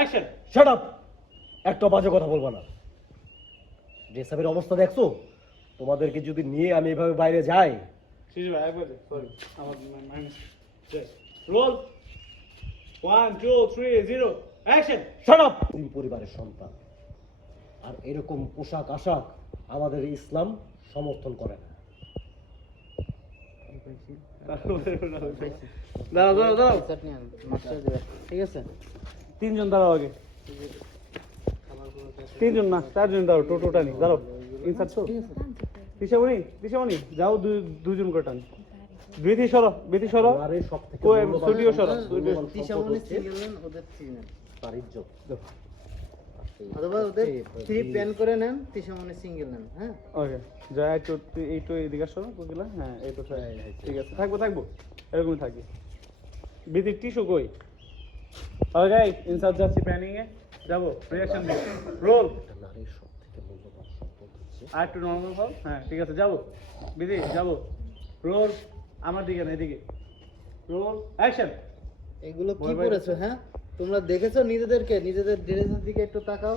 Action shut up একটা বাজে কথা বলব না। ড্রেসাপের অবস্থা দেখছ? তোমাদেরকে যদি নিয়ে আমি এভাবে বাইরে যাই। শিশু ভাই একবারে সরি আমার minus roll one two three zero action shut up তিন পরিবারের সন্তান। আর এরকম পোশাক আশাক আমাদের ইসলাম সমর্থন করে না। দাঁড়াও দাঁড়াও দাঁড়াও। ঠিক আছে? তিনজন দাঁড়াও আগে। তিনজন না চারজন দাঁড়াও টোটো টানি দাঁড়াও। ইনসার্ট তো দিশামণি দিশামণি যাও দুজন করে টানি। বেতি সরো বেতি সরো। স্টুডিও সরো, অথবা ওদের থ্রি প্যান করে নেন তিসামনি সিঙ্গেল নেন হ্যাঁ? ওকে যা একটু এইটু এদিকে আসো বুঝলা হ্যাঁ এই তো ঠিক আছে থাকব থাকব। এরকমই থাকি। বিদির টিস্যু কই? ওকে ইনসার্ট যাচ্ছি প্যানিং এ যাব রিয়াকশন দিই রোল আর একটু নর্মাল হল হ্যাঁ ঠিক আছে যাব বিধি যাব রোল আমার দিকে না এদিকে রোল অ্যাকশন এগুলো কি করেছ হ্যাঁ? তোমরা দেখেছ নিজেদেরকে? নিজেদের ড্রেসের দিকে একটু তাকাও।